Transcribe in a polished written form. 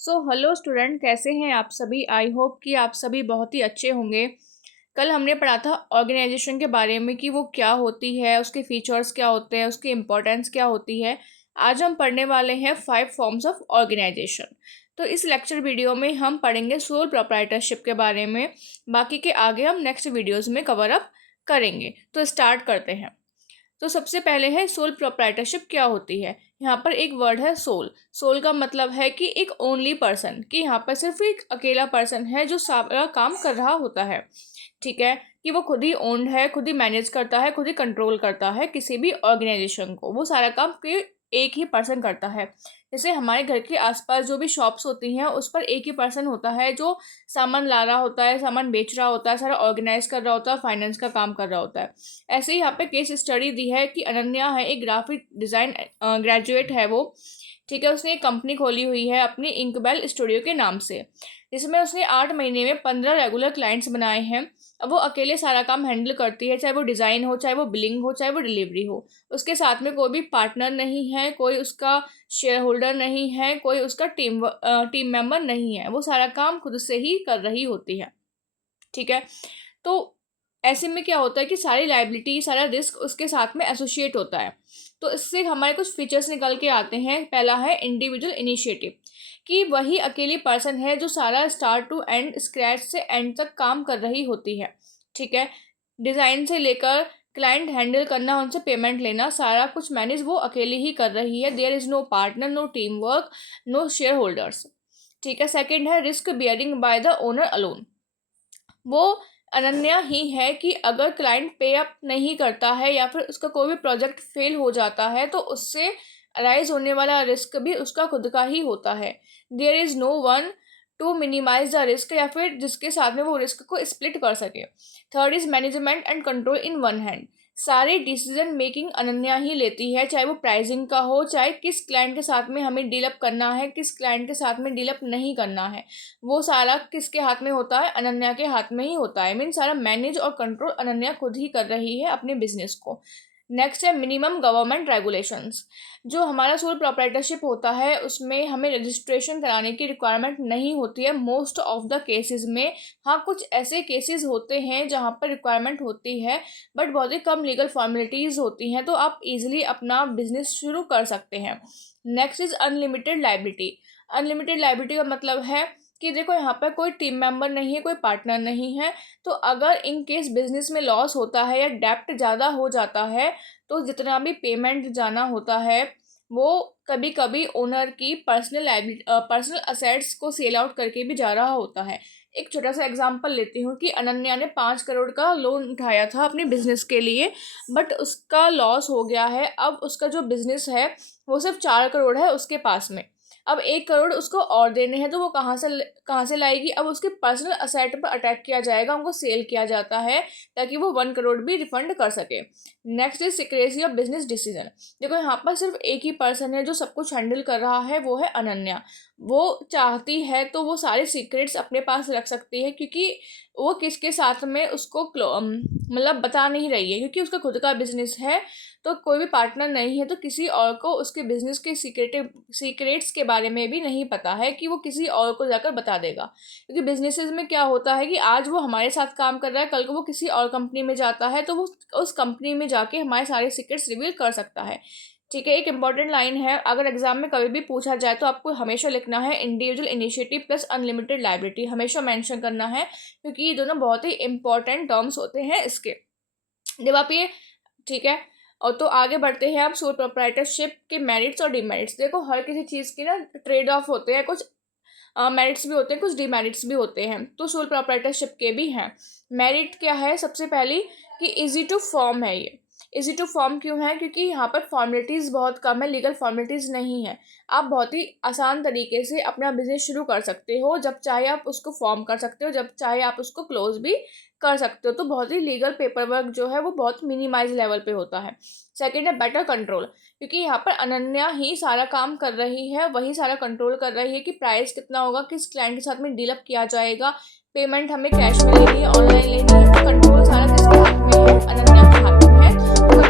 Hello student, कैसे हैं आप सभी। आई होप कि आप सभी बहुत ही अच्छे होंगे। कल हमने पढ़ा था ऑर्गेनाइजेशन के बारे में कि वो क्या होती है, उसके फीचर्स क्या होते हैं, उसकी इम्पोर्टेंस क्या होती है। आज हम पढ़ने वाले हैं 5 फॉर्म्स ऑफ ऑर्गेनाइजेशन। तो इस लेक्चर वीडियो में हम पढ़ेंगे सोल प्रोप्राइटरशिप के बारे में। बाकी के आगे हम नेक्स्ट वीडियोज़ में कवर अप करेंगे। तो स्टार्ट करते हैं। तो सबसे पहले है सोल प्रोप्राइटरशिप क्या होती है। यहाँ पर एक वर्ड है सोल। सोल का मतलब है कि एक ओनली पर्सन, कि यहाँ पर सिर्फ एक अकेला पर्सन है जो सारा काम कर रहा होता है। ठीक है, कि वो खुद ही ओन्ड है, खुद ही मैनेज करता है, खुद ही कंट्रोल करता है किसी भी ऑर्गेनाइजेशन को। वो सारा काम एक ही पर्सन करता है। जैसे हमारे घर के आसपास जो भी शॉप्स होती हैं उस पर एक ही पर्सन होता है जो सामान ला रहा होता है, सामान बेच रहा होता है, सारा ऑर्गेनाइज कर रहा होता है, फाइनेंस का काम कर रहा होता है। ऐसे ही यहाँ पे केस स्टडी दी है कि अनन्या है, एक ग्राफिक डिज़ाइन ग्रेजुएट है वो। ठीक है, उसने एक कंपनी खोली हुई है अपनी इंकबेल स्टूडियो के नाम से, जिसमें उसने 8 महीने में 15 रेगुलर क्लाइंट्स बनाए हैं। अब वो अकेले सारा काम हैंडल करती है, चाहे वो डिज़ाइन हो, चाहे वो बिलिंग हो, चाहे वो डिलीवरी हो। उसके साथ में कोई भी पार्टनर नहीं है, कोई उसका शेयर होल्डर नहीं है, कोई उसका टीम मेंबर नहीं है। वो सारा काम खुद से ही कर रही होती है। ठीक है, तो ऐसे में क्या होता है कि सारी लाइबिलिटी, सारा रिस्क उसके साथ में एसोसिएट होता है। तो इससे हमारे कुछ फीचर्स निकल के आते हैं। पहला है इंडिविजुअल इनिशिएटिव, कि वही अकेली पर्सन है जो सारा स्टार्ट टू एंड, स्क्रैच से एंड तक काम कर रही होती है। ठीक है, डिज़ाइन से लेकर क्लाइंट हैंडल करना, उनसे पेमेंट लेना, सारा कुछ मैनेज वो अकेली ही कर रही है। There is no partner, no team work, no share holders. ठीक है, सेकेंड है risk bearing by the owner alone. वो अनन्या ही है कि अगर क्लाइंट पे अप नहीं करता है या फिर उसका कोई भी प्रोजेक्ट फेल हो जाता है तो उससे अराइज होने वाला रिस्क भी उसका खुद का ही होता है। There is no one to minimise the risk, या फिर जिसके साथ में वो रिस्क को स्प्लिट कर सके। Third is management and control in one hand. सारी डिसीजन मेकिंग अनन्या ही लेती है, चाहे वो प्राइसिंग का हो, चाहे किस क्लाइंट के साथ में हमें डील अप करना है, किस क्लाइंट के साथ में डील अप नहीं करना है। वो सारा किसके हाथ में होता है, अनन्या के हाथ में ही होता है। मीन सारा मैनेज और कंट्रोल अनन्या खुद ही कर रही है अपने बिजनेस को। नेक्स्ट है मिनिमम गवर्नमेंट रेगुलेशंस। जो हमारा सोल प्रोप्राइटरशिप होता है उसमें हमें रजिस्ट्रेशन कराने की रिक्वायरमेंट नहीं होती है मोस्ट ऑफ द केसेस में। हाँ, कुछ ऐसे केसेस होते हैं जहाँ पर रिक्वायरमेंट होती है, बट बहुत ही कम लीगल फॉर्मेलिटीज़ होती हैं, तो आप इजीली अपना बिजनेस शुरू कर सकते हैं। Next is unlimited liability. Unlimited liability का मतलब है कि देखो यहाँ पर कोई टीम मेंबर नहीं है, कोई पार्टनर नहीं है, तो अगर इन केस बिजनेस में लॉस होता है या डेप्ट ज़्यादा हो जाता है तो जितना भी पेमेंट जाना होता है वो कभी कभी ओनर की पर्सनल असेट्स को सेल आउट करके भी जा रहा होता है। एक छोटा सा एग्जांपल लेती हूँ कि अनन्या ने 5 करोड़ का लोन उठाया था अपने बिजनेस के लिए, बट उसका लॉस हो गया है। अब उसका जो बिजनेस है वो सिर्फ 4 करोड़ है उसके पास में। अब 1 करोड़ उसको और देने हैं, तो वो कहाँ से लाएगी। अब उसके पर्सनल असेट पर अटैक किया जाएगा, उनको सेल किया जाता है ताकि वो 1 करोड़ भी रिफंड कर सके। Next is secrecy of business decision. देखो यहाँ पर सिर्फ एक ही पर्सन है जो सब कुछ हैंडल कर रहा है, वो है अनन्या। वो चाहती है तो वो सारे सीक्रेट्स अपने पास रख सकती है, क्योंकि वो किसके साथ में उसको मतलब बता नहीं रही है, क्योंकि उसका खुद का बिजनेस है। तो कोई भी पार्टनर नहीं है, तो किसी और को उसके बिजनेस के सीक्रेट्स के बारे में भी नहीं पता है कि वो किसी और को जाकर बता देगा। क्योंकि बिजनेसेस में क्या होता है कि आज वो हमारे साथ काम कर रहा है, कल को वो किसी और कंपनी में जाता है तो वो उस कंपनी में जाके हमारे सारे सीक्रेट्स रिवील कर सकता है। ठीक है, एक इंपॉर्टेंट लाइन है, अगर एग्जाम में कभी भी पूछा जाए तो आपको हमेशा लिखना है individual initiative plus unlimited liability, हमेशा मेंशन करना है, क्योंकि ये दोनों बहुत ही इंपॉर्टेंट टर्म्स होते हैं इसके। जब आप ये, ठीक है, और तो आगे बढ़ते हैं आप सोल प्रोप्राइटरशिप के मेरिट्स और डिमेरिट्स। देखो हर किसी चीज़ की ना ट्रेड ऑफ होते हैं, कुछ मेरिट्स भी होते हैं, कुछ डिमेरिट्स भी होते हैं, तो सोल प्रोप्राइटरशिप के भी हैं। मेरिट क्या है, सबसे पहली कि इजी टू फॉर्म है। ये इजी टू फॉर्म क्यों है, क्योंकि यहाँ पर फॉर्मेलिटीज़ बहुत कम है, लीगल फॉर्मेलिटीज़ नहीं है। आप बहुत ही आसान तरीके से अपना बिजनेस शुरू कर सकते हो, जब चाहे आप उसको फॉर्म कर सकते हो, जब चाहे आप उसको क्लोज भी कर सकते हो। तो बहुत ही लीगल पेपर वर्क जो है वो बहुत मिनिमाइज लेवल पे होता है। सेकेंड है बेटर कंट्रोल, क्योंकि यहाँ पर अनन्या ही सारा काम कर रही है, वही सारा कंट्रोल कर रही है कि प्राइस कितना होगा, किस क्लाइंट के साथ में डील अप किया जाएगा, पेमेंट हमें कैश में लेनी है, ऑनलाइन लेनी है। कंट्रोल सारा किसके हाथ में है, अनन्या के हाथ में है।